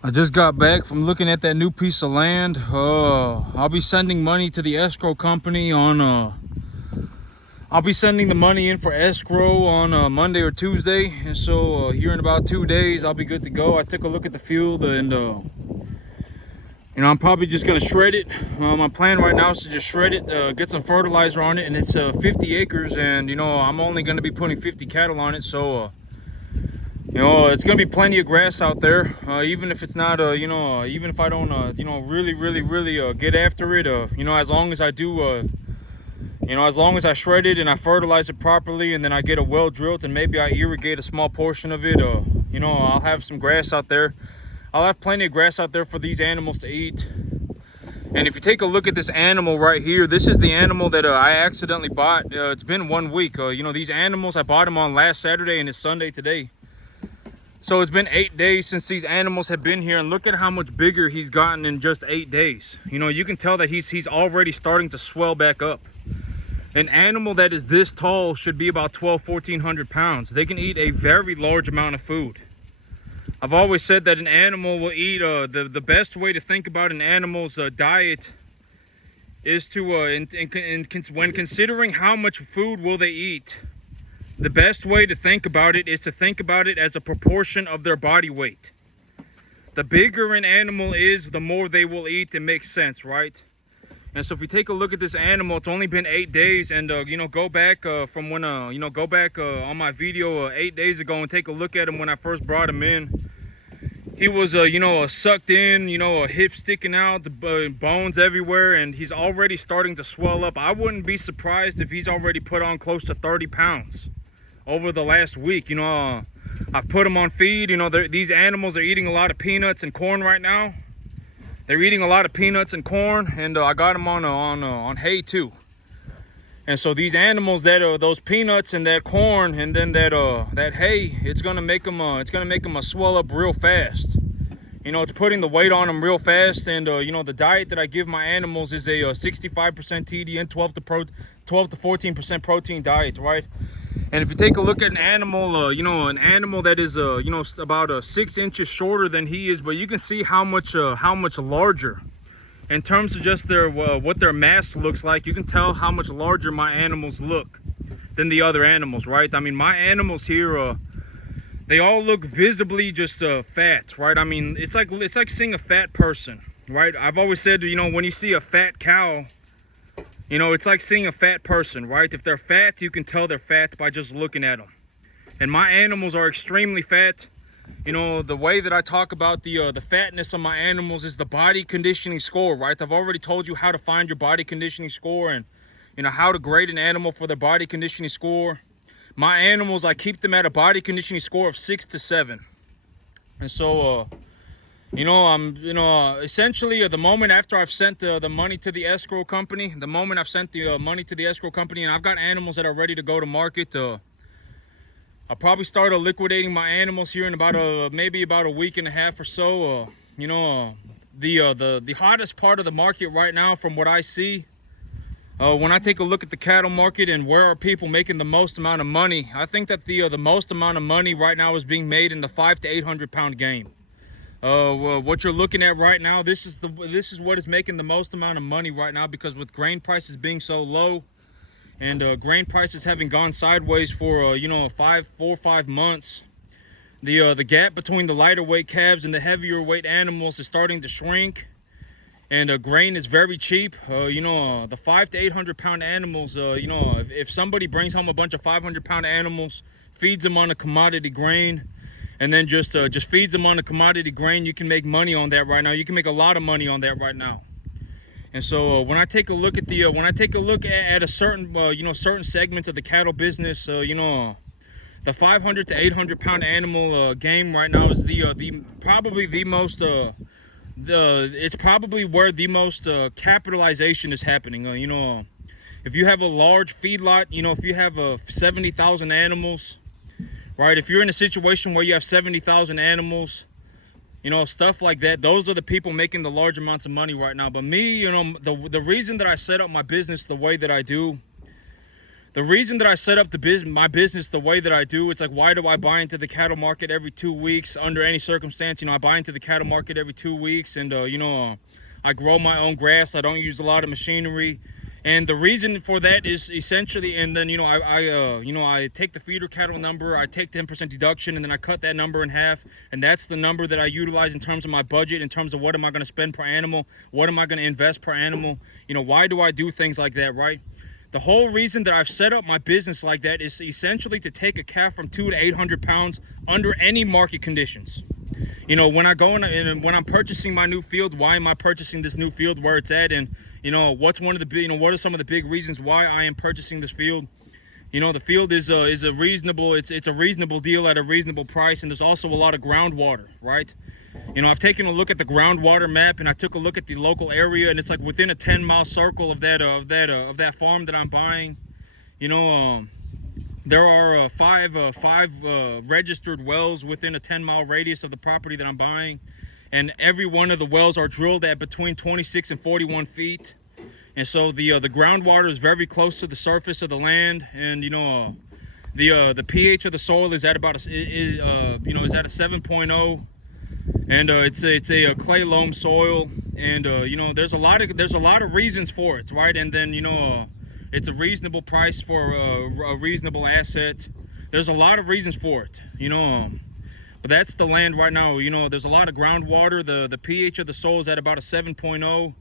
I just got back from looking at that new piece of land. I'll be sending money to the escrow company on I'll be sending the money in for escrow on Monday or Tuesday, and so here in about 2 days I'll be good to go. I took a look at the field, and I'm probably just gonna shred it. My plan right now is to just shred it, get some fertilizer on it, and it's 50 acres, and I'm only gonna be putting 50 cattle on it, so it's gonna be plenty of grass out there, even if it's not, even if I don't, really get after it, as long as I do, as long as I shred it and I fertilize it properly, and then I get a well drilled, and maybe I irrigate a small portion of it, I'll have some grass out there. I'll have plenty of grass out there for these animals to eat. And if you take a look at this animal right here, this is the animal that I accidentally bought. It's been 1 week. These animals, I bought them on last Saturday, and it's Sunday today. So it's been 8 days since these animals have been here, and look at how much bigger he's gotten in just 8 days. You can tell that he's already starting to swell back up. An animal that is this tall should be about 1,400 pounds. They can eat a very large amount of food. I've always said that an animal will eat, the best way to think about an animal's diet is to, when considering how much food will they eat, the best way to think about it is to think about it as a proportion of their body weight. The bigger an animal is, the more they will eat. It makes sense, right? And so if we take a look at this animal, it's only been 8 days, and go back from when go back on my video 8 days ago and take a look at him when I first brought him in. He was sucked in, a hip sticking out, the bones everywhere, and he's already starting to swell up. I wouldn't be surprised if he's already put on close to 30 pounds over the last week. I've put him on feed. These animals are eating a lot of peanuts and corn right now. They're eating a lot of peanuts and corn, and I got them on hay too. And so these animals, those peanuts and that corn and then that hay, it's gonna make them swell up real fast. It's putting the weight on them real fast. And the diet that I give my animals is a 65% TDN, 12 to 14% protein diet, right? And if you take a look at an animal, an animal that is, about 6 inches shorter than he is, but you can see how much larger, in terms of just their what their mass looks like. You can tell how much larger my animals look than the other animals, right? I mean, my animals here, they all look visibly just fat, right? I mean, it's like seeing a fat person, right? I've always said, when you see a fat cow, it's like seeing a fat person, right? If they're fat, you can tell they're fat by just looking at them. And my animals are extremely fat. The way that I talk about the fatness of my animals is the body conditioning score, right? I've already told you how to find your body conditioning score, and how to grade an animal for their body conditioning score. My animals, I keep them at a body conditioning score of 6 to 7. And so essentially, the moment after I've sent the money to the escrow company, and I've got animals that are ready to go to market, I'll probably start liquidating my animals here in maybe about a week and a half or so. The hottest part of the market right now, from what I see, when I take a look at the cattle market and where are people making the most amount of money, I think that the most amount of money right now is being made in the 5 to 800 pound game. What you're looking at right now, this is what is making the most amount of money right now, because with grain prices being so low, and grain prices having gone sideways for 4 or 5 months, the gap between the lighter weight calves and the heavier weight animals is starting to shrink, and grain is very cheap. The 5 to 800 pound animals, if somebody brings home a bunch of 500 pound animals, feeds them on a commodity grain, and then just feeds them on a commodity grain, you can make money on that right now. You can make a lot of money on that right now. And so when I take a look at at a certain certain segments of the cattle business, the 500 to 800 pound animal game right now is probably the most it's probably where the most capitalization is happening. If you have a large feedlot, if you have 70,000 animals, right? If you're in a situation where you have 70,000 animals, stuff like that, those are the people making the large amounts of money right now. But me, the reason that I set up my business the way that I do, the reason that I set up my business the way that I do, it's like, why do I buy into the cattle market every 2 weeks under any circumstance? You know, I buy into the cattle market every 2 weeks, and I grow my own grass. I don't use a lot of machinery. And the reason for that is essentially, and then, I take the feeder cattle number, I take 10% deduction, and then I cut that number in half. And that's the number that I utilize in terms of my budget, in terms of what am I going to spend per animal? What am I going to invest per animal? You know, why do I do things like that, right? The whole reason that I've set up my business like that is essentially to take a calf from 200 to 800 pounds under any market conditions. You know, when I go in and when I'm purchasing my new field, why am I purchasing this new field where it's at? And, you know, what are some of the big reasons why I am purchasing this field? You know, the field is a reasonable, it's a reasonable deal at a reasonable price. And there's also a lot of groundwater, right? You know, I've taken a look at the groundwater map, and I took a look at the local area, and it's like within a 10-mile circle of that farm that I'm buying. You know, there are five registered wells within a 10-mile radius of the property that I'm buying, and every one of the wells are drilled at between 26 and 41 feet. And so the groundwater is very close to the surface of the land, and you know, the pH of the soil is at about is at a 7.0. And it's a clay loam soil, and you know, there's a lot of reasons for it, right? And then, you know, it's a reasonable price for a reasonable asset. There's a lot of reasons for it, you know. But that's the land right now. You know, there's a lot of groundwater. The pH of the soil is at about a 7.0.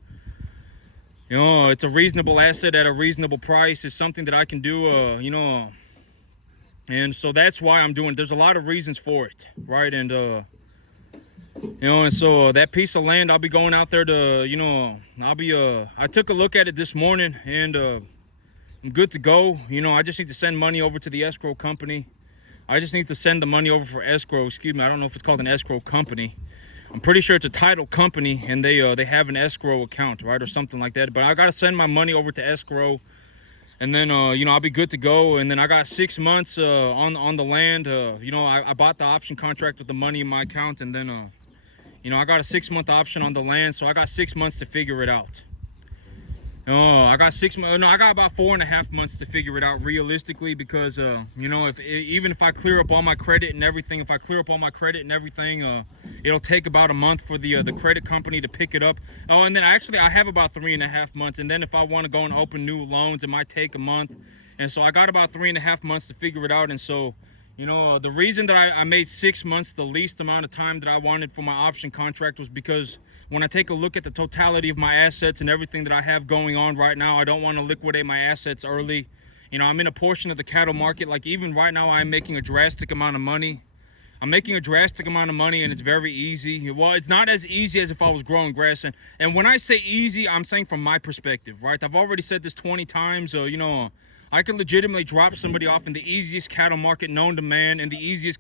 You know, it's a reasonable asset at a reasonable price. It's something that I can do, you know. And so that's why I'm doing it. There's a lot of reasons for it, right? And you know, and so that piece of land, I'll be going out there to, you know, I took a look at it this morning, and I'm good to go. You know, I just need to send money over to the escrow company. I just need to send the money over for escrow. Excuse me, I don't know if it's called an escrow company. I'm pretty sure it's a title company, and they have an escrow account, right, or something like that. But I got to send my money over to escrow, and then, you know, I'll be good to go. And then I got 6 months on the land. You know, I bought the option contract with the money in my account, and then, you know, I got a 6-month option on the land, so I got 6 months to figure it out. I got about 4.5 months to figure it out realistically, because, you know, even if I clear up all my credit and everything, it'll take about a month for the credit company to pick it up. Oh, and then I have about 3.5 months, and then if I want to go and open new loans, it might take a month. And so I got about 3.5 months to figure it out. And so, you know, the reason that I made 6 months the least amount of time that I wanted for my option contract was because when I take a look at the totality of my assets and everything that I have going on right now, I don't want to liquidate my assets early. You know, I'm in a portion of the cattle market, like even right now, I'm making a drastic amount of money. And it's very easy. Well, it's not as easy as if I was growing grass. And when I say easy, I'm saying from my perspective, right? I've already said this 20 times, you know, I can legitimately drop somebody off in the easiest cattle market known to man, in the easiest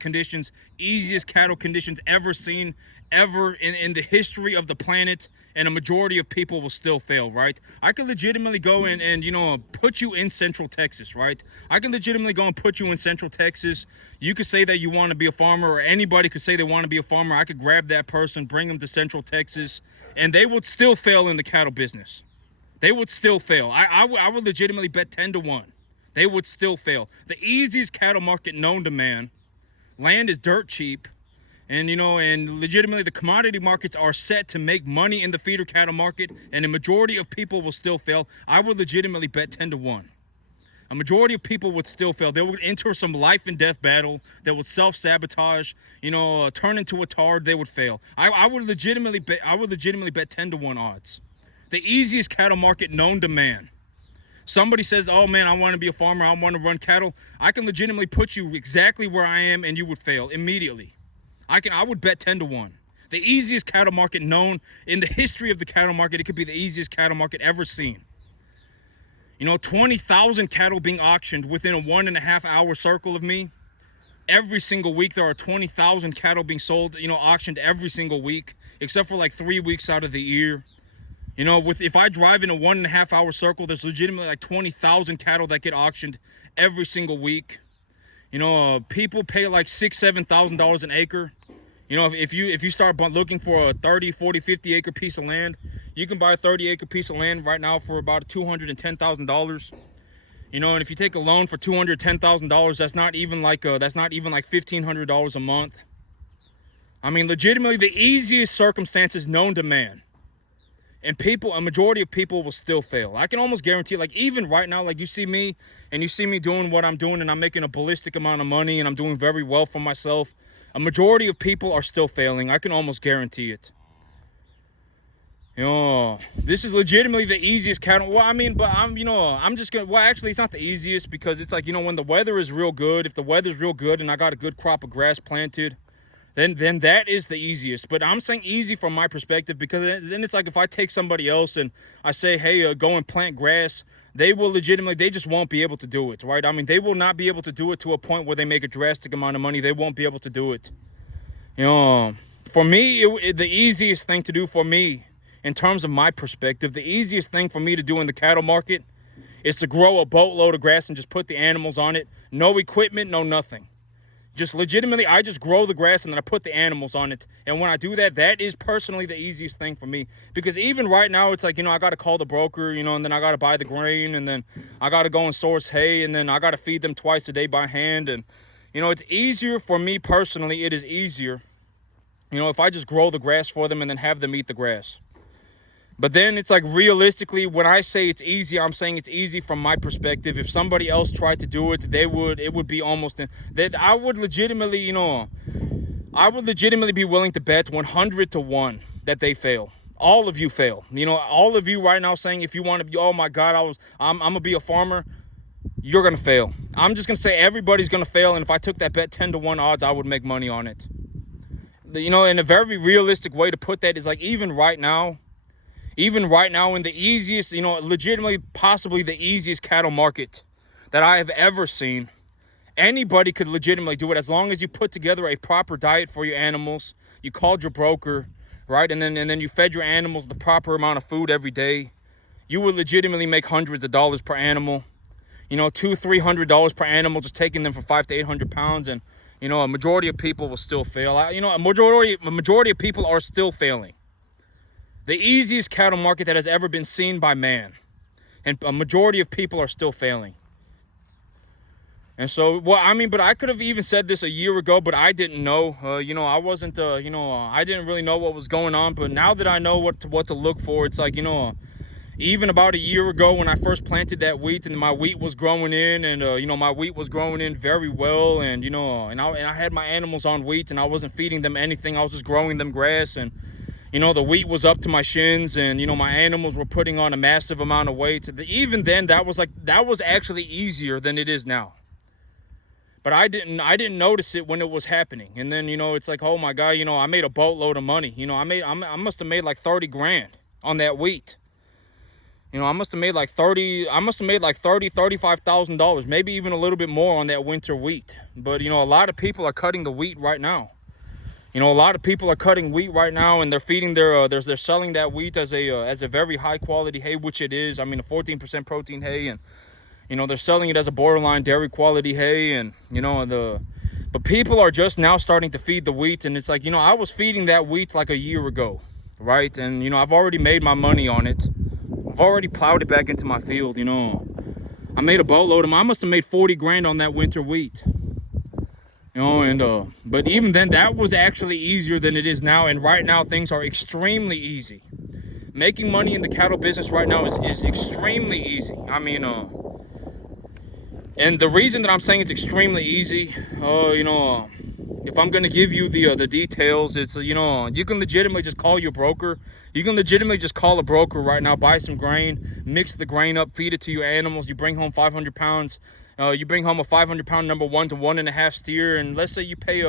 cattle conditions ever seen, ever in the history of the planet, and a majority of people will still fail, right? I could legitimately go in and, you know, put you in Central Texas, right? I can legitimately go and put you in Central Texas. You could say that you want to be a farmer, or anybody could say they want to be a farmer. I could grab that person, bring them to Central Texas, and they would still fail in the cattle business. They would still fail. I would legitimately bet 10 to 1. They would still fail. The easiest cattle market known to man. Land is dirt cheap. And, you know, and legitimately the commodity markets are set to make money in the feeder cattle market, and a majority of people will still fail. I would legitimately bet 10 to 1. A majority of people would still fail. They would enter some life and death battle. They would self-sabotage, you know, turn into a tard. They would fail. I would legitimately bet 10 to 1 odds. The easiest cattle market known to man. Somebody says, oh man, I want to be a farmer, I want to run cattle. I can legitimately put you exactly where I am, and you would fail immediately. I would bet 10 to 1. The easiest cattle market known in the history of the cattle market. It could be the easiest cattle market ever seen. You know, 20,000 cattle being auctioned within a 1.5 hour circle of me. Every single week there are 20,000 cattle being sold, you know, auctioned every single week, except for like 3 weeks out of the year. You know, if I drive in a 1.5 hour circle, there's legitimately like 20,000 cattle that get auctioned every single week. You know, people pay like $6,000-$7,000 an acre. You know, if you start looking for a 30, 40, 50 acre piece of land, you can buy a 30 acre piece of land right now for about $210,000. You know, and if you take a loan for $210,000, that's not even like $1,500 a month. I mean, legitimately the easiest circumstances known to man. And a majority of people will still fail. I can almost guarantee, like even right now, like you see me and you see me doing what I'm doing and I'm making a ballistic amount of money and I'm doing very well for myself. A majority of people are still failing. I can almost guarantee it. You know, this is legitimately the easiest cattle. Well, I mean, but I'm just gonna, well, actually it's not the easiest because it's like, when the weather is real good, if the weather's real good and I got a good crop of grass planted, then that is the easiest. But I'm saying easy from my perspective because then it's like if I take somebody else and I say, hey, go and plant grass, they just won't be able to do it, right? I mean, they will not be able to do it to a point where they make a drastic amount of money. They won't be able to do it. For me, the easiest thing to do for me, in terms of my perspective, the easiest thing for me to do in the cattle market is to grow a boatload of grass and just put the animals on it. No equipment, no nothing. Just legitimately, I just grow the grass and then I put the animals on it. And when I do that, that is personally the easiest thing for me. Because even right now, it's like, I got to call the broker, and then I got to buy the grain, and then I got to go and source hay, and then I got to feed them twice a day by hand. And, it's easier for me personally. It is easier, if I just grow the grass for them and then have them eat the grass. But then it's like realistically, when I say it's easy, I'm saying it's easy from my perspective. If somebody else tried to do it, it would be almost that I would legitimately, be willing to bet 100 to 1 that they fail. All of you fail. All of you right now saying if you want to be, oh my God, I'm gonna be a farmer, you're gonna fail. I'm just gonna say everybody's gonna fail, and if I took that bet 10 to 1 odds, I would make money on it. In a very realistic way to put that is like even right now in the easiest, legitimately possibly the easiest cattle market that I have ever seen, anybody could legitimately do it as long as you put together a proper diet for your animals. You called your broker, right? And then you fed your animals the proper amount of food every day. You would legitimately make hundreds of dollars per animal. $200-$300 per animal, just taking them from 500 to 800 pounds. And, a majority of people will still fail. A majority of people are still failing. The easiest cattle market that has ever been seen by man. And a majority of people are still failing. And so, but I could have even said this a year ago, but I didn't know. I wasn't, I didn't really know what was going on. But now that I know what to look for, it's like, even about a year ago when I first planted that wheat and my wheat was growing in and, my wheat was growing in very well. And, and I had my animals on wheat and I wasn't feeding them anything. I was just growing them grass and, the wheat was up to my shins and, my animals were putting on a massive amount of weight. Even then, that was actually easier than it is now. But I didn't notice it when it was happening. And then, it's like, oh my God, I made a boatload of money. I must have made like 30 grand on that wheat. I must have made like $35,000, maybe even a little bit more on that winter wheat. But, a lot of people are cutting the wheat right now. A lot of people are cutting wheat right now, and they're feeding they're selling that wheat as a very high quality hay, which it is. I mean, a 14% protein hay, and they're selling it as a borderline dairy quality hay, and but people are just now starting to feed the wheat, and it's like I was feeding that wheat like a year ago, right? And I've already made my money on it. I've already plowed it back into my field. I made a boatload of them. I must have made 40 grand on that winter wheat. But even then, that was actually easier than it is now. And right now, things are extremely easy. Making money in the cattle business right now is extremely easy. I mean, and the reason that I'm saying it's extremely easy, if I'm going to give you the details, it's, you can legitimately just call your broker. You can legitimately just call a broker right now, buy some grain, mix the grain up, feed it to your animals. You bring home 500 pounds. You bring home a 500-pound number 1 to 1.5 steer, and let's say you pay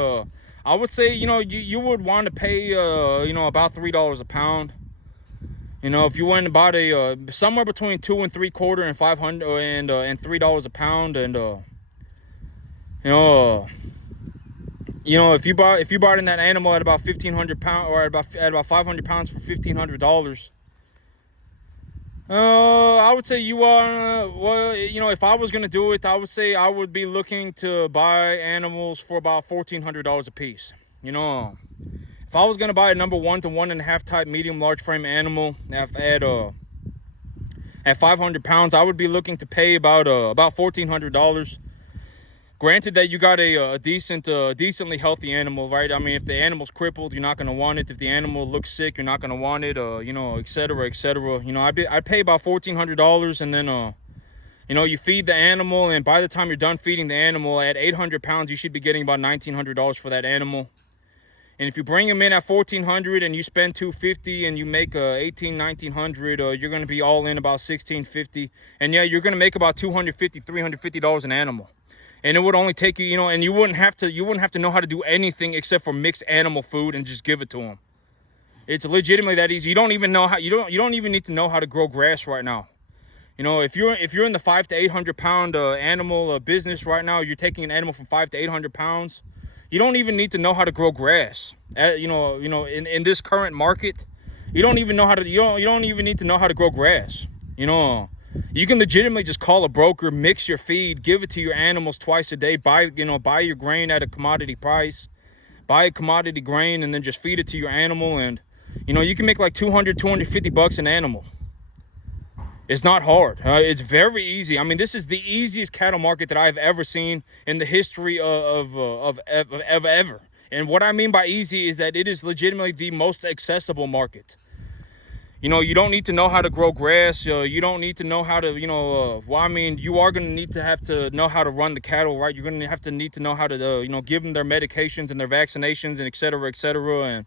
I would say you would want to pay about $3 a pound. If you went and bought a somewhere between 2 3/4 and 500 and $3 a pound, and if you bought in that animal at about 1,500 pounds or at about 500 pounds for $1,500. I would say you are, if I was going to do it, I would say I would be looking to buy animals for about $1,400 a piece. If I was going to buy a number 1 to 1.5 type medium large frame animal at At 500 pounds, I would be looking to pay about $1,400. Granted that you got a decently healthy animal, right? I mean, if the animal's crippled, you're not going to want it. If the animal looks sick, you're not going to want it, you know, et cetera, et cetera. You know, I'd pay about $1,400, and then, you know, you feed the animal, and by the time you're done feeding the animal at 800 pounds, you should be getting about $1,900 for that animal. And if you bring them in at 1,400 and you spend 250 and you make 1,900, you're going to be all in about 1,650. And yeah, you're going to make about $250, $350 an animal. And it would only take you, you know, and you wouldn't have to know how to do anything except for mix animal food and just give it to them. It's legitimately that easy. You don't even know how, you don't even need to know how to grow grass right now. You know, if you're in the 500 to 800 pound animal business right now, you're taking an animal from 500 to 800 pounds. You don't even need to know how to grow grass. You know, in this current market, you don't even know how to. You don't even need to know how to grow grass. You know, you can legitimately just call a broker, mix your feed, give it to your animals twice a day. Buy your grain at a commodity price. Buy a commodity grain and then just feed it to your animal, and you know you can make like $200-$250 an animal. It's not hard. It's very easy. I mean, this is the easiest cattle market that I've ever seen in the history of ever. And what I mean by easy is that it is legitimately the most accessible market. You know, you don't need to know how to grow grass. You don't need to know how to, well, I mean, you are going to have to know how to run the cattle, right? You're going to need to know how to, give them their medications and their vaccinations and et cetera, et cetera. And,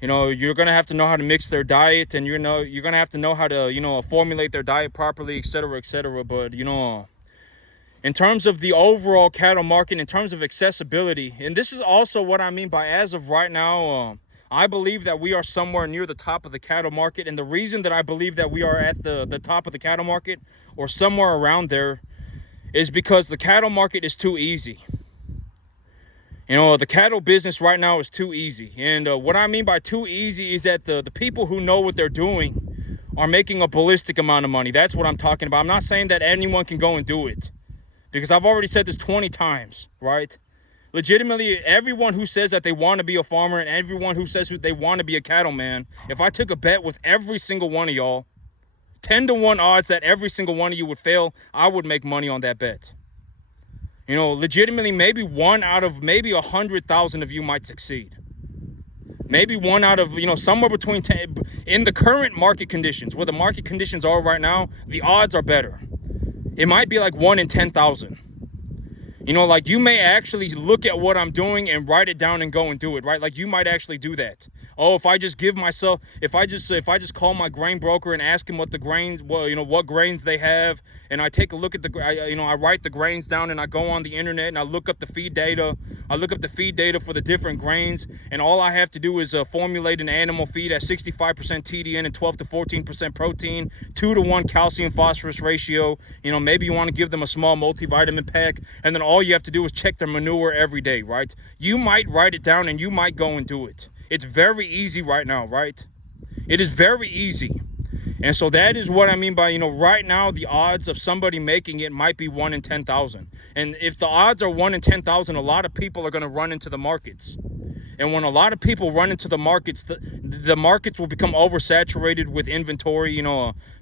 you know, you're going to have to know how to mix their diet, and you're going to have to know how to, formulate their diet properly, et cetera, et cetera. But, in terms of the overall cattle market, in terms of accessibility, and this is also what I mean by as of right now, I believe that we are somewhere near the top of the cattle market. And the reason that I believe that we are at the top of the cattle market or somewhere around there is because the cattle market is too easy. You know, the cattle business right now is too easy. And what I mean by too easy is that the people who know what they're doing are making a ballistic amount of money. That's what I'm talking about. I'm not saying that anyone can go and do it, because I've already said this 20 times, right? Legitimately, everyone who says that they want to be a farmer and everyone who says they want to be a cattleman, if I took a bet with every single one of y'all, 10-to-1 odds that every single one of you would fail, I would make money on that bet. You know, legitimately, maybe 1 out of maybe 100,000 of you might succeed. Maybe 1 out of, somewhere between 10. In the current market conditions, where the market conditions are right now, the odds are better. It might be like 1 in 10,000. Like you may actually look at what I'm doing and write it down and go and do it, right? Like you might actually do that. Oh, if I just just call my grain broker and ask him what the grains, what grains they have, and I take a look at I write the grains down and I go on the internet and I look up the feed data. I look up the feed data for the different grains, and all I have to do is formulate an animal feed at 65% TDN and 12 to 14% protein, 2-to-1 calcium phosphorus ratio. Maybe you want to give them a small multivitamin pack, and then all you have to do is check their manure every day, right? You might write it down and you might go and do it. It's very easy right now, right? It is very easy. And so that is what I mean by, right now the odds of somebody making it might be 1 in 10,000. And if the odds are 1 in 10,000, a lot of people are going to run into the markets. And when a lot of people run into the markets, the markets will become oversaturated with inventory.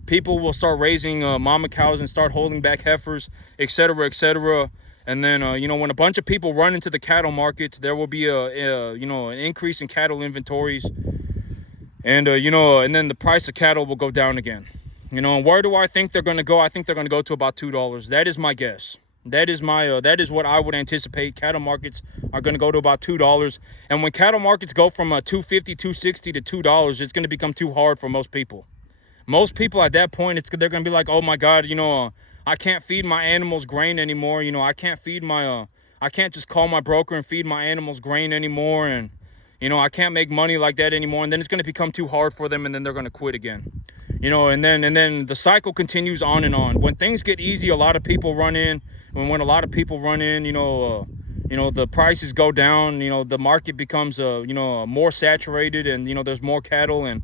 People will start raising mama cows and start holding back heifers, et cetera, et cetera. And then, when a bunch of people run into the cattle market, there will be an increase in cattle inventories. And, and then the price of cattle will go down again. Where do I think they're going to go? I think they're going to go to about $2. That is my guess. That is what I would anticipate. Cattle markets are going to go to about $2. And when cattle markets go from $2.50, $2.60 to $2, it's going to become too hard for most people. Most people at that point, they're going to be like, oh my God, I can't feed my animals grain anymore. I can't just call my broker and feed my animals grain anymore. And, I can't make money like that anymore. And then it's going to become too hard for them, and then they're going to quit again. And then the cycle continues on and on. When things get easy, a lot of people run in. When a lot of people run in, the prices go down. The market becomes more saturated, and there's more cattle, and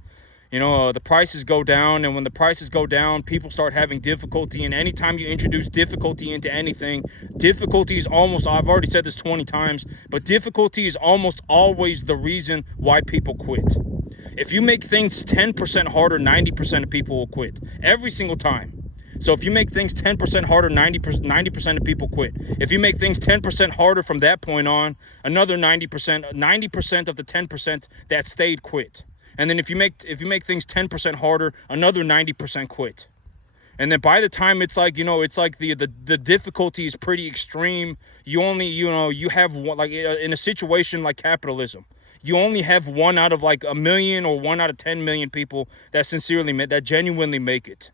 the prices go down. And when the prices go down, people start having difficulty. And anytime you introduce difficulty into anything, difficulty is almost, I've already said this 20 times, but difficulty is almost always the reason why people quit. If you make things 10% harder, 90% of people will quit every single time. So if you make things 10% harder, 90% of people quit. If you make things 10% harder from that point on, another 90% of the 10% that stayed quit. And then if you make things 10% harder, another 90% quit. And then by the time it's like, it's like the difficulty is pretty extreme. You only, you have one, like in a situation like capitalism, you only have 1 out of like 1 million or 1 out of 10 million people that genuinely make it.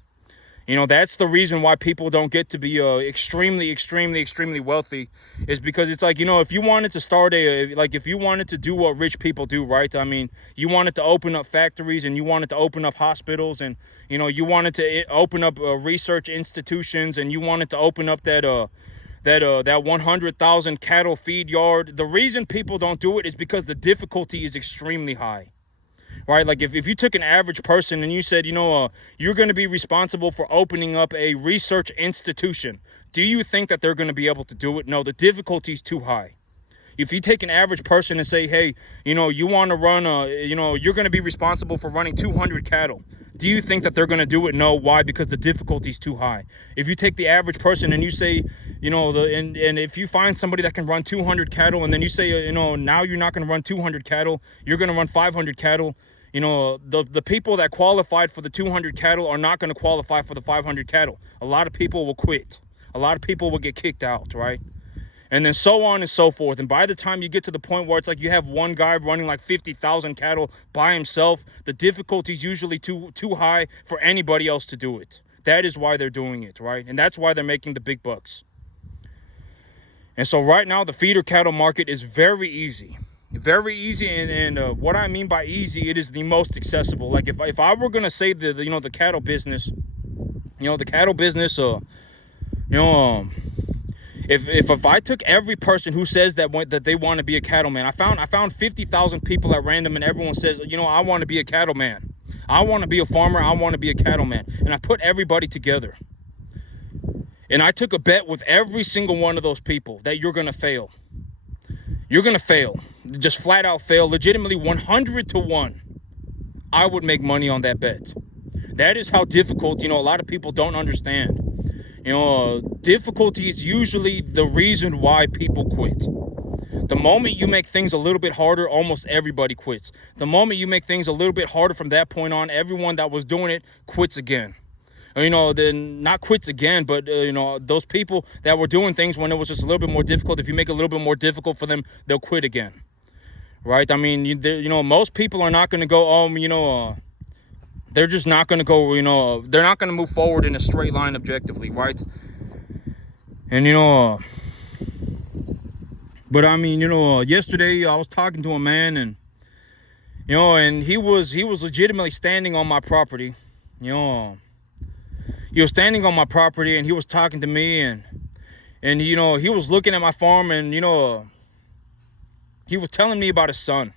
That's the reason why people don't get to be extremely wealthy, is because it's like, if you wanted to start if you wanted to do what rich people do, right? I mean, you wanted to open up factories, and you wanted to open up hospitals, and, you wanted to open up research institutions, and you wanted to open up that 100,000 cattle feed yard. The reason people don't do it is because the difficulty is extremely high. Right? Like if you took an average person and you said, you're going to be responsible for opening up a research institution, do you think that they're going to be able to do it? No, the difficulty is too high. If you take an average person and say, hey, you want to run, you're going to be responsible for running 200 cattle. Do you think that they're going to do it? No. Why? Because the difficulty is too high. If you take the average person and you say, and if you find somebody that can run 200 cattle, and then you say, now you're not going to run 200 cattle, you're going to run 500 cattle. The people that qualified for the 200 cattle are not going to qualify for the 500 cattle. A lot of people will quit. A lot of people will get kicked out, right? And then so on and so forth. And by the time you get to the point where it's like you have one guy running like 50,000 cattle by himself, the difficulty is usually too high for anybody else to do it. That is why they're doing it, right? And that's why they're making the big bucks. And so right now, the feeder cattle market is very easy. Very easy, and what I mean by easy, it is the most accessible. Like if I were gonna say the cattle business, if I took every person who says that they want to be a cattleman, I found 50,000 people at random, and everyone says, I want to be a cattleman, I want to be a farmer, I want to be a cattleman, and I put everybody together, and I took a bet with every single one of those people that you're gonna fail. You're going to fail. Just flat out fail. Legitimately 100 to 1. I would make money on that bet. That is how difficult, a lot of people don't understand. Difficulty is usually the reason why people quit. The moment you make things a little bit harder, almost everybody quits. The moment you make things a little bit harder from that point on, everyone that was doing it quits again. Then not quits again, but, those people that were doing things when it was just a little bit more difficult, if you make it a little bit more difficult for them, they'll quit again, right? I mean, most people are not going to go, they're just not going to go, they're not going to move forward in a straight line objectively, right? And, but I mean, yesterday I was talking to a man, and, and he was legitimately standing on my property, He was standing on my property, and he was talking to me, and he was looking at my farm, and he was telling me about his son.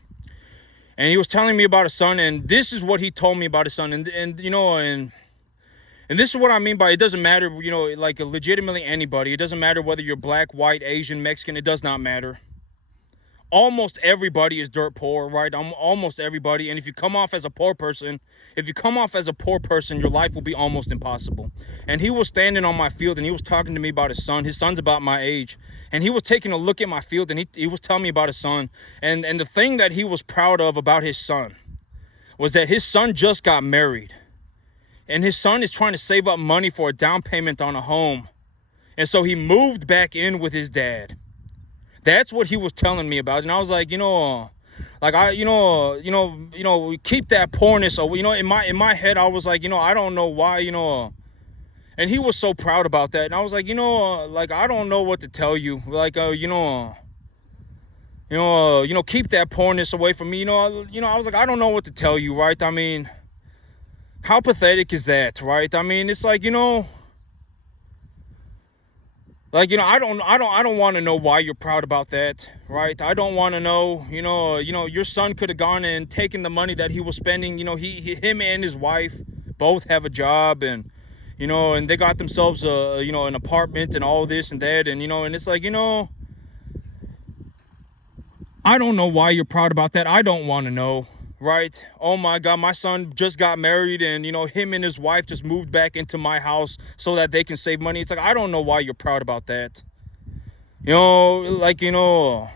And he was telling me about his son, and this is what he told me about his son. And this is what I mean by it doesn't matter, like legitimately anybody. It doesn't matter whether you're black, white, Asian, Mexican. It does not matter. Almost everybody is dirt poor, right? Almost everybody. And if you come off as a poor person, your life will be almost impossible. And he was standing on my field, and he was talking to me about his son. His son's about my age. And he was taking a look at my field, and he was telling me about his son. And the thing that he was proud of about his son was that his son just got married. And his son is trying to save up money for a down payment on a home. And so he moved back in with his dad. That's what he was telling me about. And I was like, keep that poorness. So, in my head, I was like, I don't know why, and he was so proud about that. And I was like, I don't know what to tell you. Like, keep that poorness away from me. I was like, I don't know what to tell you, right? I mean, how pathetic is that, right? I mean, it's like, like, I don't want to know why you're proud about that, right? I don't want to know, your son could have gone and taken the money that he was spending. Him and his wife both have a job, and, and they got themselves, an apartment and all this and that. And, and it's like, I don't know why you're proud about that. I don't want to know. right? Oh my God, my son just got married, and you know, him and his wife just moved back into my house so that they can save money. It's like, I don't know why you're proud about that. You know, like, you know,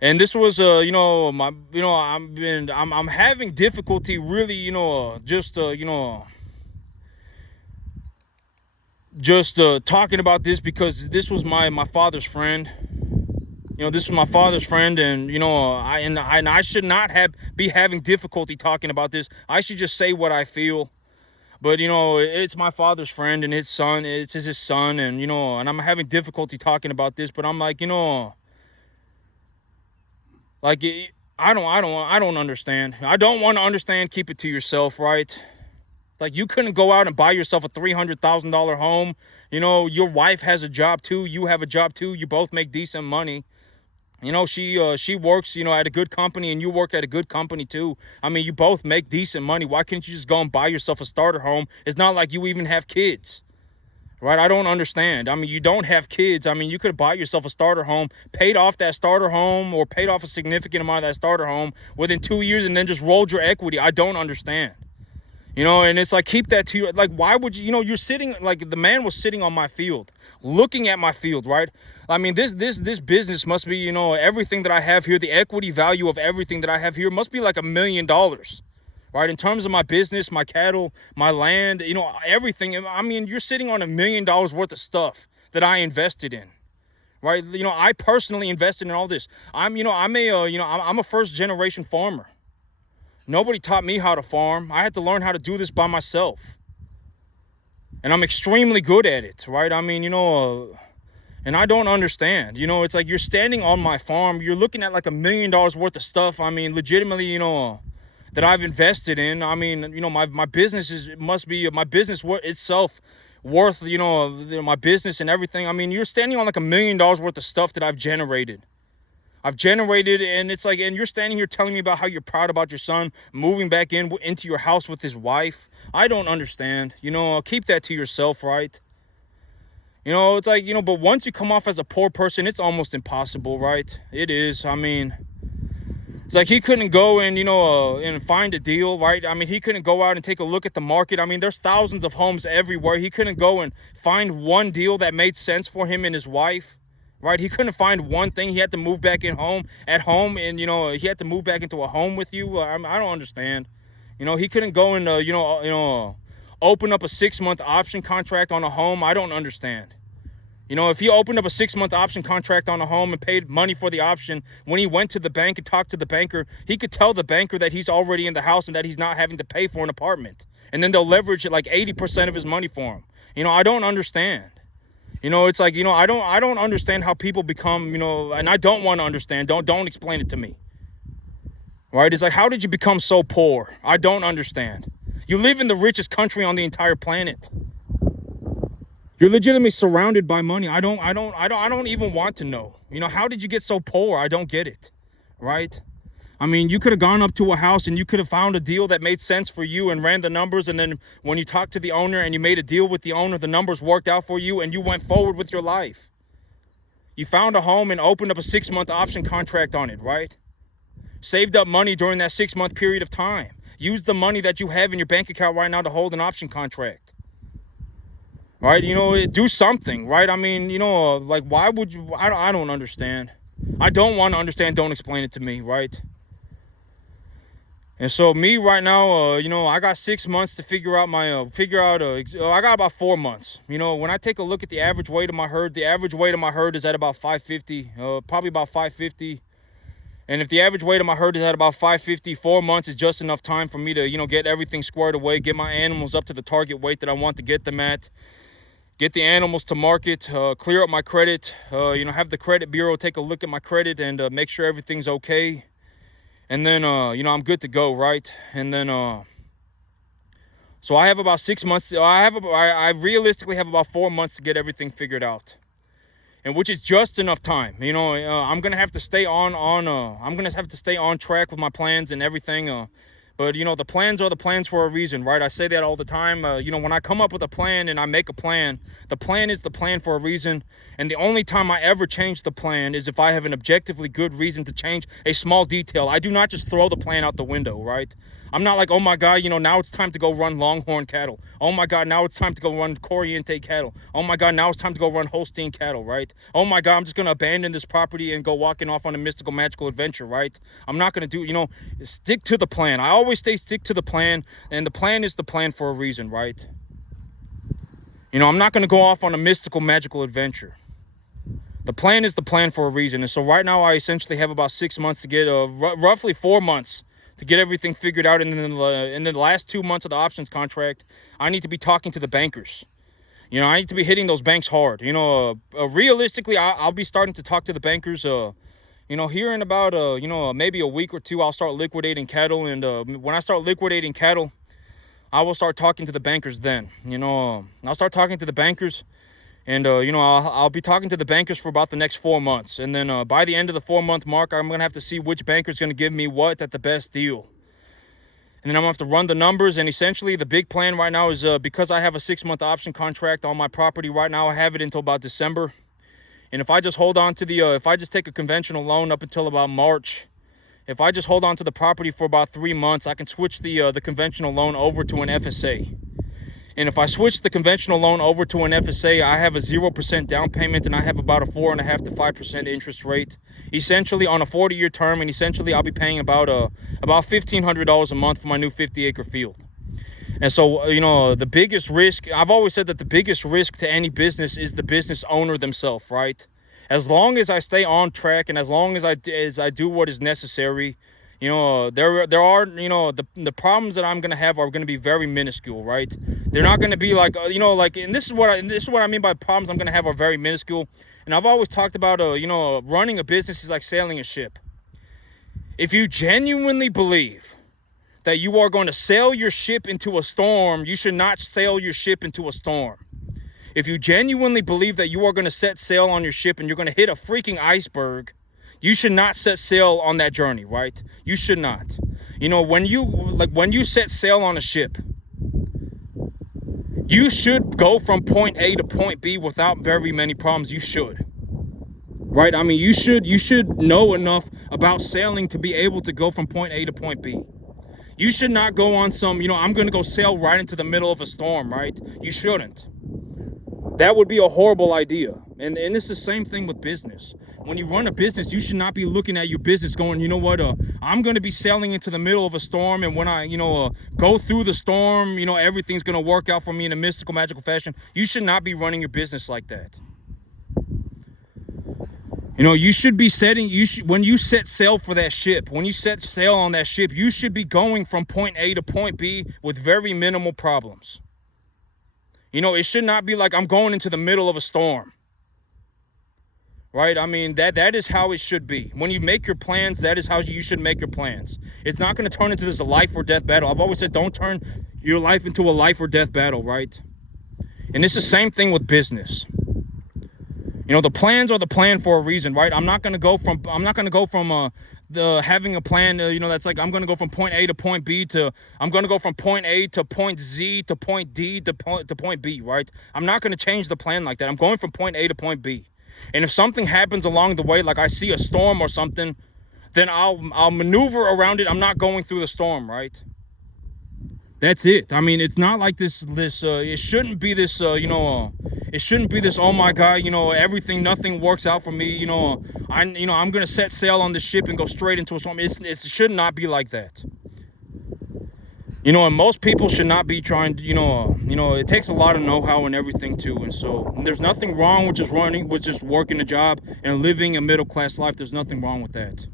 and this was you know, my, you know, I'm having difficulty really, you know, just talking about this, because this was my father's friend. You know, this was my father's friend, and you know, I should not be having difficulty talking about this. I should just say what I feel. But you know, it's my father's friend and his son. It's his son, and you know, and I'm having difficulty talking about this. But I'm like, you know, like, I don't understand. I don't want to understand. Keep it to yourself, right? Like, you couldn't go out and buy yourself a $300,000 home. You know, your wife has a job too. You have a job too. You both make decent money. You know, she works, you know, at a good company, and you work at a good company too. I mean, you both make decent money. Why can't you just go and buy yourself a starter home? It's not like you even have kids, right? I don't understand. I mean, you don't have kids. I mean, you could buy yourself a starter home, paid off that starter home, or paid off a significant amount of that starter home within 2 years, and then just rolled your equity. I don't understand. You know, and it's like, keep that to you. Like, why would you, you know, you're sitting, like, the man was sitting on my field, looking at my field, right? I mean, this business must be, you know, everything that I have here, the equity value of everything that I have here must be like $1 million, right? In terms of my business, my cattle, my land, you know, everything. I mean, you're sitting on $1 million worth of stuff that I invested in, right? You know, I personally invested in all this. I'm a first generation farmer. Nobody taught me how to farm. I had to learn how to do this by myself. And I'm extremely good at it, right? I mean, you know, and I don't understand. You know, it's like, you're standing on my farm. You're looking at like $1 million worth of stuff. I mean, legitimately, you know, that I've invested in. I mean, you know, my business must be, my business itself worth, you know, my business and everything. I mean, you're standing on like $1 million worth of stuff that I've generated. And it's like, and you're standing here telling me about how you're proud about your son moving back into your house with his wife. I don't understand. You know, keep that to yourself, right? You know, it's like, you know, but once you come off as a poor person, it's almost impossible, right? It is. I mean, it's like, he couldn't go and, you know, and find a deal, right? I mean, he couldn't go out and take a look at the market. I mean, there's thousands of homes everywhere. He couldn't go and find one deal that made sense for him and his wife. Right, he couldn't find one thing. He had to move back at home, and you know, he had to move back into a home with you. I don't understand. You know, he couldn't go and open up a 6-month option contract on a home. I don't understand. You know, if he opened up a 6-month option contract on a home and paid money for the option, when he went to the bank and talked to the banker, he could tell the banker that he's already in the house and that he's not having to pay for an apartment, and then they'll leverage it like 80% of his money for him. You know, I don't understand. You know, it's like, you know, I don't understand how people become, you know, and I don't want to understand. Don't explain it to me. Right? It's like, how did you become so poor? I don't understand. You live in the richest country on the entire planet. You're legitimately surrounded by money. I don't even want to know. You know, how did you get so poor? I don't get it. Right? I mean, you could have gone up to a house and you could have found a deal that made sense for you and ran the numbers. And then when you talked to the owner and you made a deal with the owner, the numbers worked out for you and you went forward with your life. You found a home and opened up a 6-month option contract on it, right? Saved up money during that 6-month period of time. Use the money that you have in your bank account right now to hold an option contract. Right? You know, do something, right? I mean, you know, like, why would you? I don't understand. I don't want to understand. Don't explain it to me, right? And so me right now, you know, I got 6 months to figure out I got about 4 months. You know, when I take a look at the average weight of my herd, the average weight of my herd is at about 550, probably about 550. And if the average weight of my herd is at about 550, 4 months is just enough time for me to, you know, get everything squared away, get my animals up to the target weight that I want to get them at, get the animals to market, clear up my credit, you know, have the credit bureau take a look at my credit and make sure everything's okay. And then, you know, I'm good to go, right? And then, so I have about 6 months. I realistically have about 4 months to get everything figured out, and which is just enough time. You know, I'm gonna have to stay on track with my plans and everything. But, you know, the plans are the plans for a reason, right? I say that all the time. You know, when I come up with a plan and I make a plan, the plan is the plan for a reason. And the only time I ever change the plan is if I have an objectively good reason to change a small detail. I do not just throw the plan out the window, right? I'm not like, oh my God, you know, now it's time to go run Longhorn cattle. Oh my God, now it's time to go run Corriente cattle. Oh my God, now it's time to go run Holstein cattle, right? Oh my God, I'm just going to abandon this property and go walking off on a mystical, magical adventure, right? I'm not going to do, you know, stick to the plan. I always stick to the plan, and the plan is the plan for a reason, right? You know, I'm not going to go off on a mystical, magical adventure. The plan is the plan for a reason. And so right now I essentially have about 6 months to get, roughly 4 months to get everything figured out. And then in the last 2 months of the options contract, I need to be talking to the bankers. You know, I need to be hitting those banks hard. You know, realistically, I'll be starting to talk to the bankers, you know, here in about, you know, maybe a week or two. I'll start liquidating cattle. And when I start liquidating cattle, I will start talking to the bankers then. You know, I'll start talking to the bankers. And, you know, I'll be talking to the bankers for about the next 4 months. And then by the end of the 4-month mark, I'm going to have to see which banker's going to give me what at the best deal. And then I'm going to have to run the numbers. And essentially, the big plan right now is because I have a 6-month option contract on my property right now, I have it until about December. And if I just hold on to the, if I just take a conventional loan up until about March, if I just hold on to the property for about 3 months, I can switch the conventional loan over to an FSA. And if I switch the conventional loan over to an FSA, I have a 0% down payment, and I have about a 4.5% to 5% interest rate, essentially on a 40-year term. And essentially, I'll be paying about $1,500 a month for my new 50-acre field. And so, you know, the biggest risk, I've always said that the biggest risk to any business is the business owner themselves, right? As long as I stay on track and as long as I do what is necessary, you know, there are, you know, the problems that I'm going to have are going to be very minuscule, right? They're not going to be like, you know, like, and this is what I mean by problems I'm going to have are very minuscule. And I've always talked about, you know, running a business is like sailing a ship. If you genuinely believe that you are going to sail your ship into a storm, you should not sail your ship into a storm. If you genuinely believe that you are going to set sail on your ship and you're going to hit a freaking iceberg, you should not set sail on that journey, right? You should not. You know, when you set sail on a ship, you should go from point A to point B without very many problems. You should. Right? I mean, you should know enough about sailing to be able to go from point A to point B. You should not go on some, you know, I'm going to go sail right into the middle of a storm, right? You shouldn't. That would be a horrible idea. And it's the same thing with business. When you run a business, you should not be looking at your business going, you know what, I'm going to be sailing into the middle of a storm. And when I, you know, go through the storm, you know, everything's going to work out for me in a mystical, magical fashion. You should not be running your business like that. You know, you should be setting, when you set sail for that ship, when you set sail on that ship, you should be going from point A to point B with very minimal problems. You know, it should not be like I'm going into the middle of a storm. Right? I mean, that is how it should be. When you make your plans, that is how you should make your plans. It's not going to turn into this life or death battle. I've always said, don't turn your life into a life or death battle, right? And it's the same thing with business. You know, the plans are the plan for a reason, right? I'm not going to go from having a plan, you know, that's like, I'm going to go from point A to point B to, I'm going to go from point A to point Z to point D to point B, right? I'm not going to change the plan like that. I'm going from point A to point B. And if something happens along the way, like I see a storm or something, then I'll maneuver around it. I'm not going through the storm, right? That's it. I mean, it's not like this, it shouldn't be this, you know, it shouldn't be this, oh my God, you know, nothing works out for me. You know, I'm going to set sail on the ship and go straight into a storm. It should not be like that. You know, and most people should not be trying to, you know, it takes a lot of know-how and everything too. And so there's nothing wrong with just working a job and living a middle-class life. There's nothing wrong with that.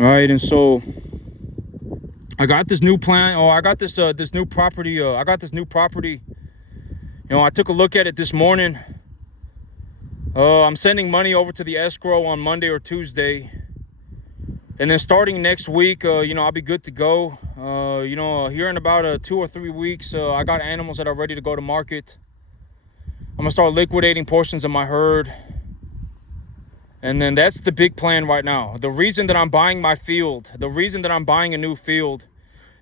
All right. And so I got this new plan. I got this new property. You know, I took a look at it this morning. I'm sending money over to the escrow on Monday or Tuesday. And then starting next week, you know, I'll be good to go. You know, here in about 2 or 3 weeks, I got animals that are ready to go to market. I'm going to start liquidating portions of my herd. And then that's the big plan right now. The reason that I'm buying my field, the reason that I'm buying a new field,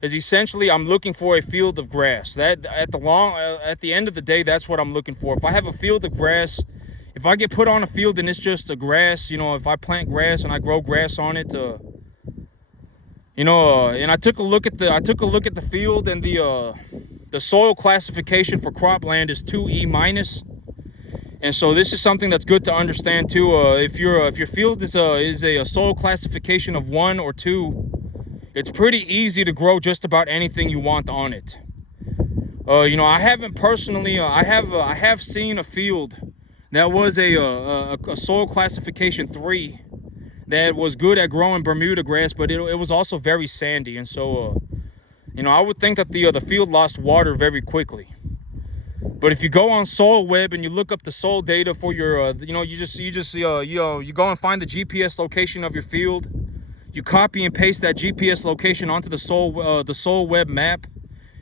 is essentially I'm looking for a field of grass. That at the end of the day, that's what I'm looking for. If I have a field of grass, if I get put on a field and it's just a grass, you know, if I plant grass and I grow grass on it, you know, and I took a look at the field, and the soil classification for cropland is 2E minus. And so this is something that's good to understand too. If your field is a soil classification of 1 or 2, it's pretty easy to grow just about anything you want on it. You know, I haven't personally, I have seen a field that was a soil classification 3 that was good at growing Bermuda grass, but it was also very sandy. And so, you know, I would think that the field lost water very quickly. But if you go on Soil Web and you look up the soil data for your, you know, you go and find the GPS location of your field. You copy and paste that GPS location onto the Soil Web map,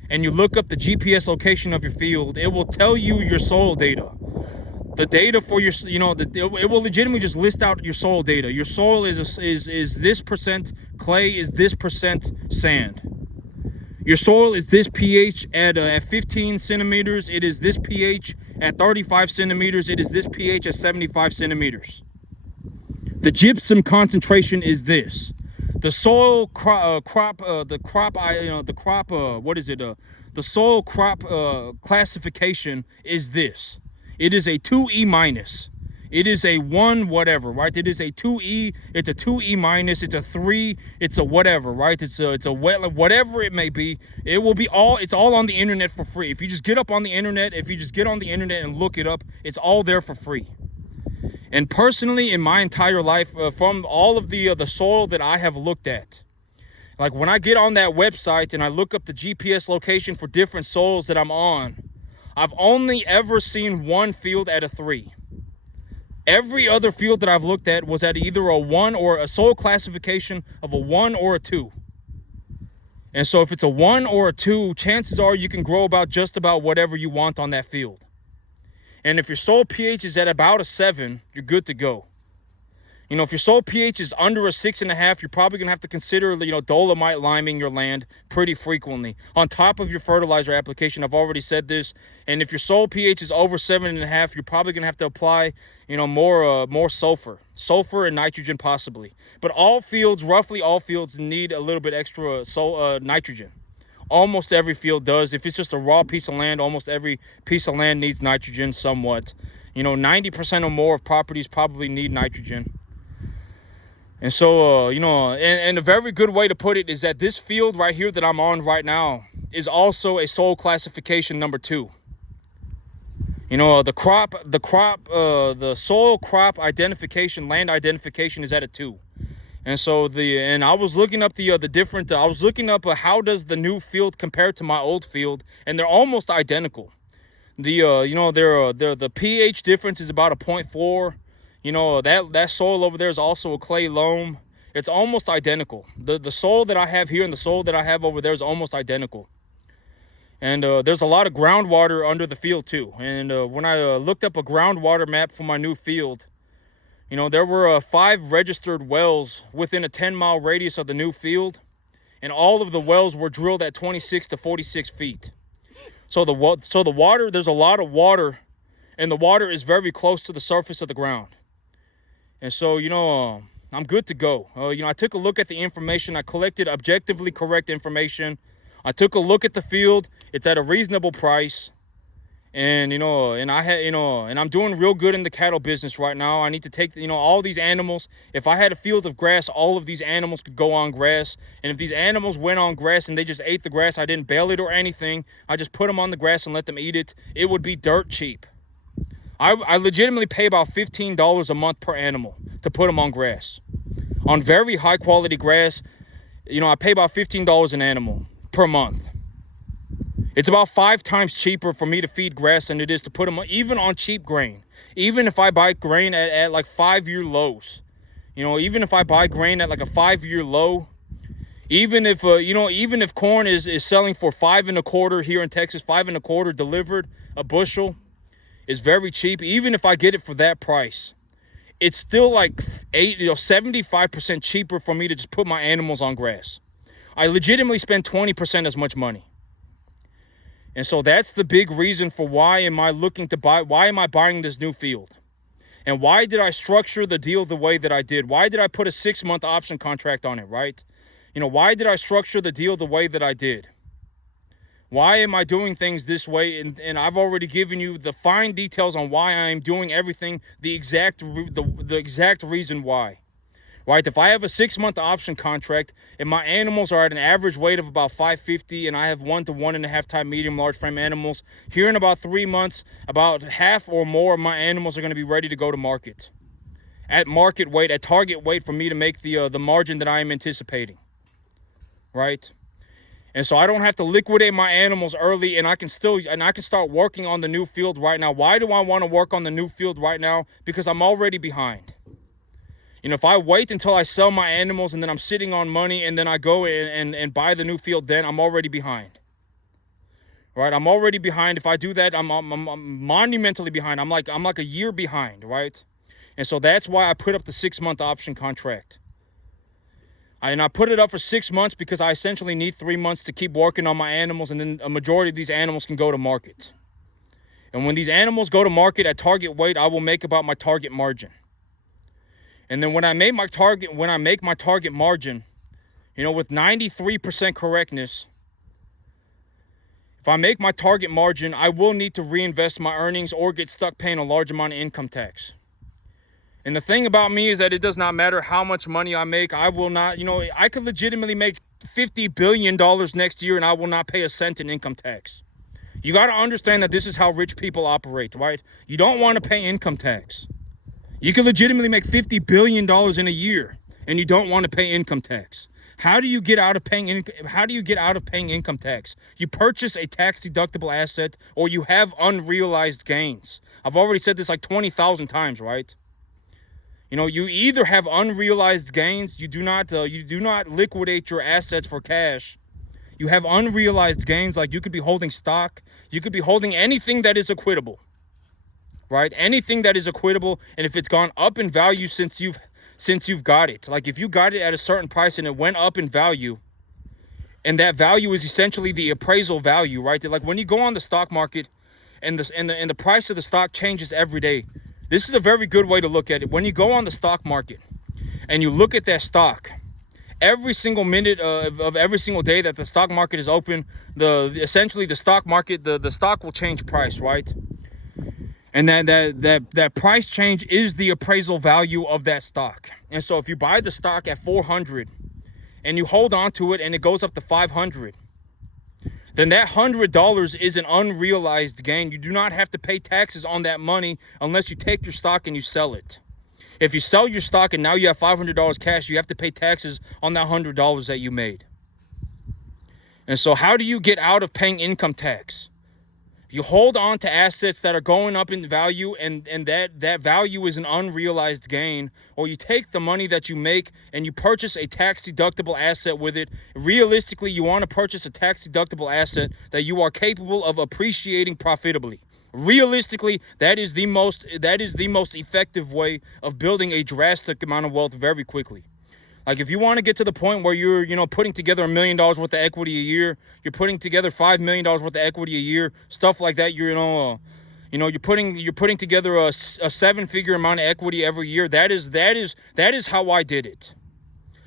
and you look up the GPS location of your field. It will tell you your soil data. The data for your, you know, it will legitimately just list out your soil data. Your soil is this percent clay, is this percent sand. Your soil is this pH at 15 centimeters. It is this pH at 35 centimeters. It is this pH at 75 centimeters. The gypsum concentration is this. The soil the soil crop classification is this. It is a 2E minus. It is a 1 whatever, right? It is a 2E. It's a 2E minus. It's a 3. It's a whatever, right? It's a whatever it may be. It will be all. It's all on the internet for free. If you just get up on the internet, if you just get on the internet and look it up, it's all there for free. And personally, in my entire life, from all of the soil that I have looked at, like when I get on that website and I look up the GPS location for different soils that I'm on, I've only ever seen one field at a 3. Every other field that I've looked at was at either a 1 or a soil classification of a 1 or a 2. And so if it's a 1 or a 2, chances are you can grow about just about whatever you want on that field. And if your soil pH is at about a 7, you're good to go. You know, if your soil pH is under a 6.5, you're probably going to have to consider, you know, dolomite liming your land pretty frequently. On top of your fertilizer application, I've already said this. And if your soil pH is over 7.5, you're probably going to have to apply, you know, more sulfur and nitrogen possibly. But roughly all fields need a little bit extra nitrogen. Almost every field does. If it's just a raw piece of land, almost every piece of land needs nitrogen somewhat. You know, 90% or more of properties probably need nitrogen. And so, you know, and a very good way to put it is that this field right here that I'm on right now is also a soil classification number 2. You know, the soil crop identification, land identification is at a 2. And so I was looking up I was looking up how does the new field compare to my old field, and they're almost identical. You know, the pH difference is about a 0.4. You know, that soil over there is also a clay loam. It's almost identical. The soil that I have here and the soil that I have over there is almost identical. And there's a lot of groundwater under the field too. And when I looked up a groundwater map for my new field, you know, there were 5 registered wells within a 10-mile radius of the new field. And all of the wells were drilled at 26 to 46 feet. So the water, there's a lot of water, and the water is very close to the surface of the ground. And so, you know, I'm good to go. You know, I took a look at the information. I collected objectively correct information. I took a look at the field. It's at a reasonable price. And, you know, and I'm doing real good in the cattle business right now. I need to take, you know, all these animals. If I had a field of grass, all of these animals could go on grass. And if these animals went on grass and they just ate the grass, I didn't bale it or anything, I just put them on the grass and let them eat it, it would be dirt cheap. I legitimately pay about $15 a month per animal to put them on grass. On very high quality grass, you know, I pay about $15 an animal per month. It's about 5 times cheaper for me to feed grass than it is to put them even on cheap grain. Even if I buy grain at like 5-year lows, you know, even if I buy grain at like a 5-year low, even if, you know, even if corn is selling for $5.25 here in Texas, $5.25 delivered, a bushel is very cheap. Even if I get it for that price, it's still like 75% cheaper for me to just put my animals on grass. I legitimately spend 20% as much money. And so that's the big reason for why am I buying this new field? And why did I structure the deal the way that I did? Why did I put a 6-month option contract on it, right? Why did I structure the deal the way that I did? Why am I doing things this way? And I've already given you the fine details on why I'm doing everything, the exact reason why. Right? If I have a 6-month option contract and my animals are at an average weight of about 550 and I have 1 to 1.5 time medium large frame animals, here in about 3 months, about half or more of my animals are going to be ready to go to market. At market weight, at target weight for me to make the margin that I am anticipating. Right? And so I don't have to liquidate my animals early, and I can start working on the new field right now. Why do I want to work on the new field right now? Because I'm already behind. If I wait until I sell my animals and then I'm sitting on money and then I go and buy the new field, then I'm already behind. Right? I'm already behind. If I do that, I'm monumentally behind. I'm like a year behind, right? And so that's why I put up the 6-month option contract. And I put it up for 6 months because I essentially need 3 months to keep working on my animals, and then a majority of these animals can go to market. And when these animals go to market at target weight, I will make about my target margin. And then when I make my target margin, with 93% correctness, if I make my target margin, I will need to reinvest my earnings or get stuck paying a large amount of income tax. And the thing about me is that it does not matter how much money I make. I will not, I could legitimately make $50 billion next year and I will not pay a cent in income tax. You got to understand that this is how rich people operate, right? You don't want to pay income tax. You can legitimately make $50 billion in a year and you don't want to pay income tax. How do you get out of paying income tax? You purchase a tax deductible asset or you have unrealized gains. I've already said this like 20,000 times, right? You either have unrealized gains, you do not liquidate your assets for cash. You have unrealized gains, like you could be holding stock, you could be holding anything that is equitable. Right? Anything that is equitable, and if it's gone up in value since you've got it. Like if you got it at a certain price and it went up in value, and that value is essentially the appraisal value, right? Like when you go on the stock market and the price of the stock changes every day. This is a very good way to look at it. When you go on the stock market and you look at that stock, every single minute of every single day that the stock market is open, essentially the stock market, the stock will change price, right? And that price change is the appraisal value of that stock. And so if you buy the stock at 400 and you hold on to it and it goes up to 500, then that $100 is an unrealized gain. You do not have to pay taxes on that money unless you take your stock and you sell it. If you sell your stock and now you have $500 cash, you have to pay taxes on that $100 that you made. And so how do you get out of paying income tax? You hold on to assets that are going up in value and that value is an unrealized gain, or you take the money that you make and you purchase a tax deductible asset with it. Realistically, you want to purchase a tax deductible asset that you are capable of appreciating profitably. Realistically, that is the most effective way of building a drastic amount of wealth very quickly. Like if you want to get to the point where you're, putting together $1 million worth of equity a year, you're putting together $5 million worth of equity a year, stuff like that, you're putting together a 7-figure amount of equity every year. That is how I did it.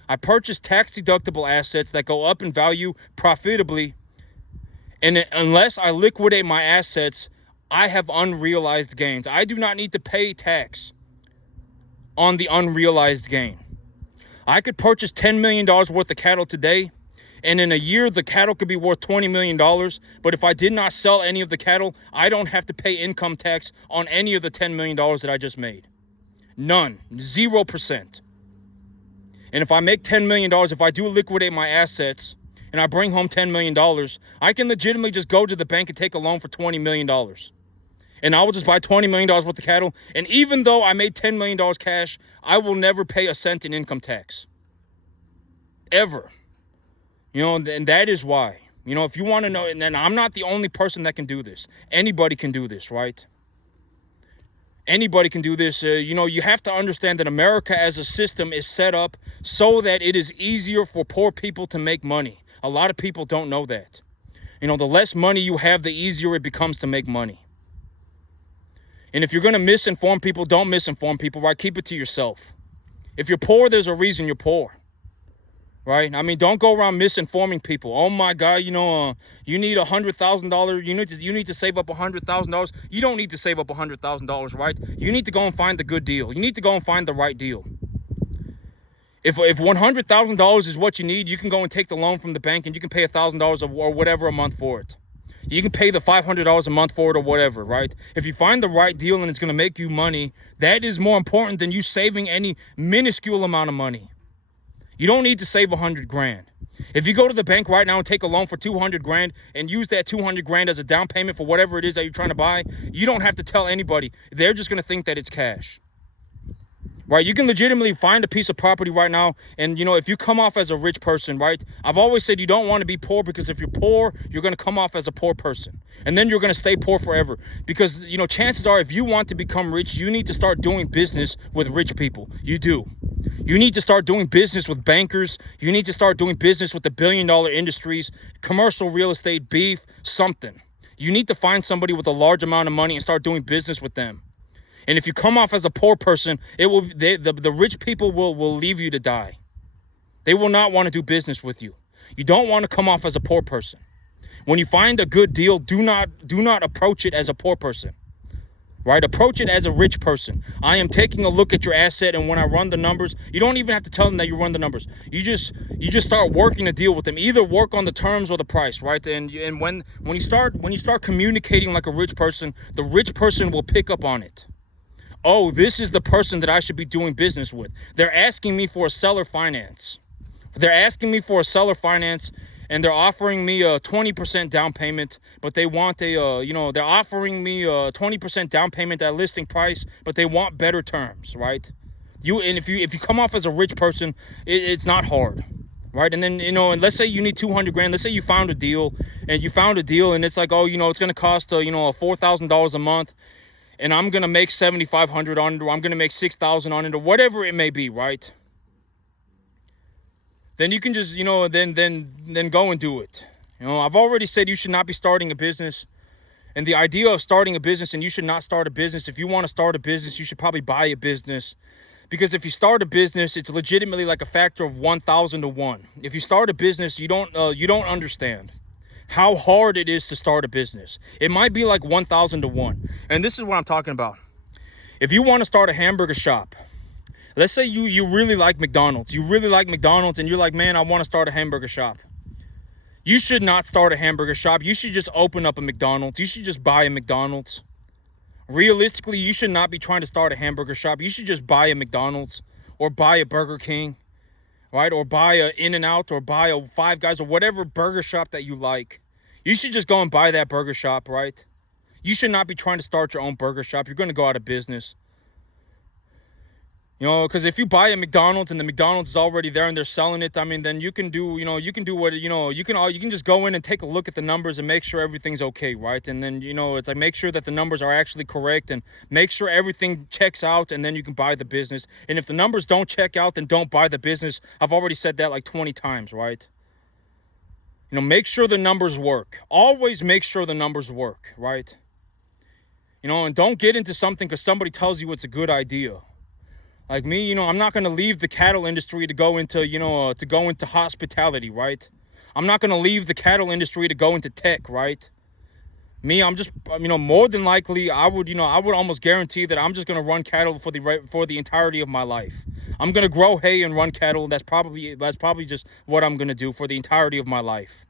I purchased tax deductible assets that go up in value profitably. And unless I liquidate my assets, I have unrealized gains. I do not need to pay tax on the unrealized gain. I could purchase $10 million worth of cattle today, and in a year, the cattle could be worth $20 million. But if I did not sell any of the cattle, I don't have to pay income tax on any of the $10 million that I just made. None. 0%. And if I make $10 million, if I do liquidate my assets, and I bring home $10 million, I can legitimately just go to the bank and take a loan for $20 million. And I will just buy $20 million worth of cattle. And even though I made $10 million cash, I will never pay a cent in income tax. Ever. And that is why. If you want to know, and I'm not the only person that can do this. Anybody can do this, right? Anybody can do this. You know, you have to understand that America as a system is set up so that it is easier for poor people to make money. A lot of people don't know that. You know, the less money you have, the easier it becomes to make money. And if you're going to misinform people, don't misinform people, right? Keep it to yourself. If you're poor, there's a reason you're poor, right? I mean, don't go around misinforming people. Oh my God, you know, you need $100,000. You need to save up $100,000. You don't need to save up $100,000, right? You need to go and find the good deal. You need to go and find the right deal. If $100,000 is what you need, you can go and take the loan from the bank and you can pay $1,000 or whatever a month for it. You can pay the $500 a month for it or whatever, right? If you find the right deal and it's going to make you money, that is more important than you saving any minuscule amount of money. You don't need to save 100 grand. If you go to the bank right now and take a loan for 200 grand and use that 200 grand as a down payment for whatever it is that you're trying to buy, you don't have to tell anybody. They're just going to think that it's cash. Right, you can legitimately find a piece of property right now, and you know, if you come off as a rich person, right, I've always said you don't want to be poor, because if you're poor, you're going to come off as a poor person, and then you're going to stay poor forever. Because, you know, chances are, if you want to become rich, you need to start doing business with rich people. You do. You need to start doing business with bankers. You need to start doing business with the billion-dollar industries, commercial real estate, beef, something. You need to find somebody with a large amount of money and start doing business with them. And if you come off as a poor person, the rich people will leave you to die. They will not want to do business with you. You don't want to come off as a poor person. When you find a good deal, do not approach it as a poor person. Right? Approach it as a rich person. I am taking a look at your asset, and when I run the numbers, you don't even have to tell them that you run the numbers. You just start working a deal with them. Either work on the terms or the price, right? And when you start communicating like a rich person, the rich person will pick up on it. Oh, this is the person that I should be doing business with. They're asking me for a seller finance. They're asking me for a seller finance, and they're offering me a 20% down payment, but they want they're offering me a 20% down payment at listing price, but they want better terms, right? If you come off as a rich person, it's not hard, right? And then, you know, and let's say you need 200 grand. Let's say you found a deal, and it's like, oh, you know, it's going to cost, $4,000 a month. And I'm going to make $7,500 on it, or I'm going to make $6,000 on it, or whatever it may be, right? Then you can just, you know, then go and do it. You know, I've already said you should not be starting a business. And the idea of starting a business, and you should not start a business. If you want to start a business, you should probably buy a business. Because if you start a business, it's legitimately like a factor of 1,000 to 1. If you start a business, you don't understand how hard it is to start a business. It might be like 1,000 to 1. And this is what I'm talking about. If you want to start a hamburger shop, let's say you really like McDonald's. You really like McDonald's, and you're like, man, I want to start a hamburger shop. You should not start a hamburger shop. You should just open up a McDonald's. You should just buy a McDonald's. Realistically, you should not be trying to start a hamburger shop. You should just buy a McDonald's or buy a Burger King, right? Or buy a In-N-Out or buy a Five Guys or whatever burger shop that you like. You should just go and buy that burger shop, right? You should not be trying to start your own burger shop. You're going to go out of business. You know, because if you buy a McDonald's and the McDonald's is already there and they're selling it, I mean, then you can do what, you can just go in and take a look at the numbers and make sure everything's okay, right? And then, you know, it's like, make sure that the numbers are actually correct and make sure everything checks out, and then you can buy the business. And if the numbers don't check out, then don't buy the business. I've already said that like 20 times, right? You know, make sure the numbers work. Always make sure the numbers work, right? You know, and don't get into something because somebody tells you it's a good idea. Like me, you know, I'm not going to leave the cattle industry to go into, hospitality, right? I'm not going to leave the cattle industry to go into tech, right? Me, I'm just, more than likely, I would almost guarantee that I'm just going to run cattle for the entirety of my life. I'm going to grow hay and run cattle. That's probably just what I'm going to do for the entirety of my life.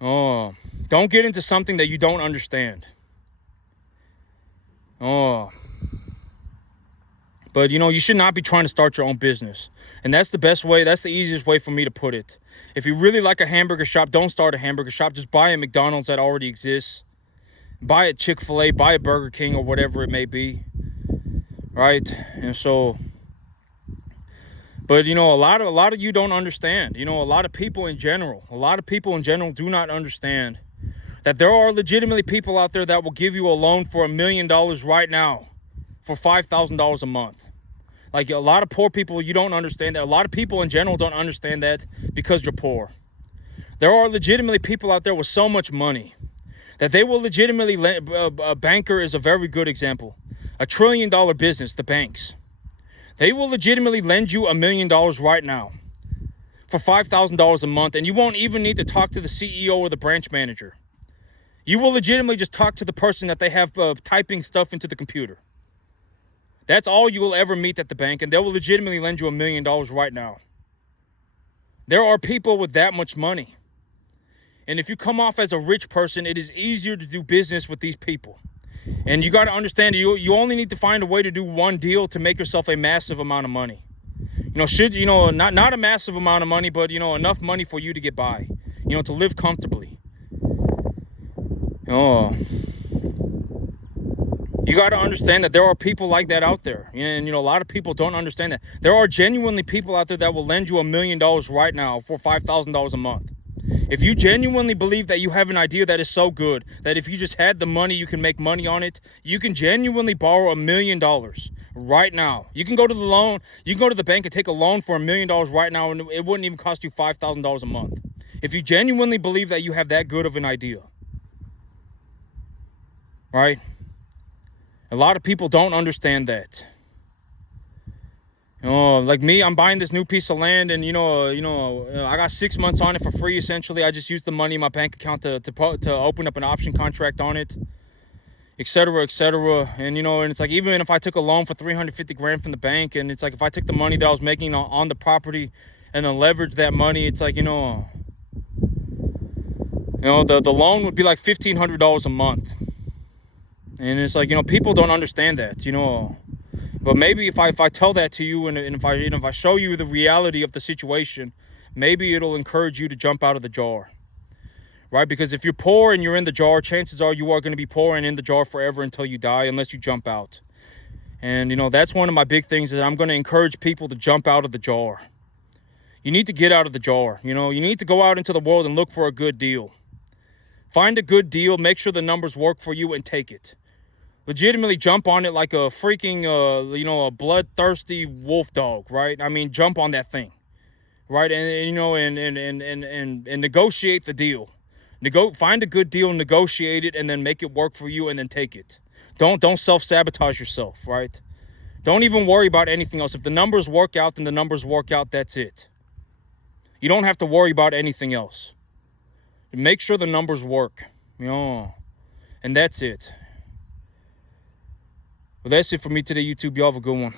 Oh, don't get into something that you don't understand. Oh. But, you should not be trying to start your own business. And that's the best way. That's the easiest way for me to put it. If you really like a hamburger shop, don't start a hamburger shop. Just buy a McDonald's that already exists. Buy a Chick-fil-A, buy a Burger King, or whatever it may be. Right? And so, but, a lot of you don't understand. A lot of people in general do not understand that there are legitimately people out there that will give you a loan for $1 million right now for $5,000 a month. Like, a lot of poor people, you don't understand that. A lot of people in general don't understand that because you're poor. There are legitimately people out there with so much money that they will legitimately a banker is a very good example. $1 trillion business, the banks. They will legitimately lend you $1 million right now for $5,000 a month, and you won't even need to talk to the CEO or the branch manager. You will legitimately just talk to the person that they have typing stuff into the computer. That's all you will ever meet at the bank, and they will legitimately lend you $1 million right now. There are people with that much money. And if you come off as a rich person, it is easier to do business with these people. And you got to understand, you only need to find a way to do one deal to make yourself a massive amount of money. Not a massive amount of money, but, enough money for you to get by, to live comfortably. You got to understand that there are people like that out there. And, a lot of people don't understand that. There are genuinely people out there that will lend you $1 million right now for $5,000 a month. If you genuinely believe that you have an idea that is so good, that if you just had the money, you can make money on it, you can genuinely borrow $1 million right now. You can go to the bank and take a loan for $1 million right now, and it wouldn't even cost you $5,000 a month. If you genuinely believe that you have that good of an idea, right? A lot of people don't understand that. Like me, I'm buying this new piece of land, and I got 6 months on it for free. Essentially, I just used the money in my bank account to open up an option contract on it, etc., etc. And and it's like, even if I took a loan for $350,000 from the bank, and it's like, if I took the money that I was making on the property and then leverage that money, it's like, the loan would be like $1,500 a month. And it's like, people don't understand that, But maybe if I tell that to you, and if I show you the reality of the situation, maybe it'll encourage you to jump out of the jar, right? Because if you're poor and you're in the jar, chances are you are going to be poor and in the jar forever until you die, unless you jump out. And that's one of my big things, is that I'm going to encourage people to jump out of the jar. You need to get out of the jar. You need to go out into the world and look for a good deal. Find a good deal, make sure the numbers work for you, and take it. Legitimately jump on it like a freaking, a bloodthirsty wolf dog, right? I mean, jump on that thing, right? And negotiate the deal. Find a good deal, negotiate it, and then make it work for you, and then take it. Don't self-sabotage yourself, right? Don't even worry about anything else. If the numbers work out, then the numbers work out. That's it. You don't have to worry about anything else. Make sure the numbers work, and that's it. Well, that's it for me today, YouTube. Y'all have a good one.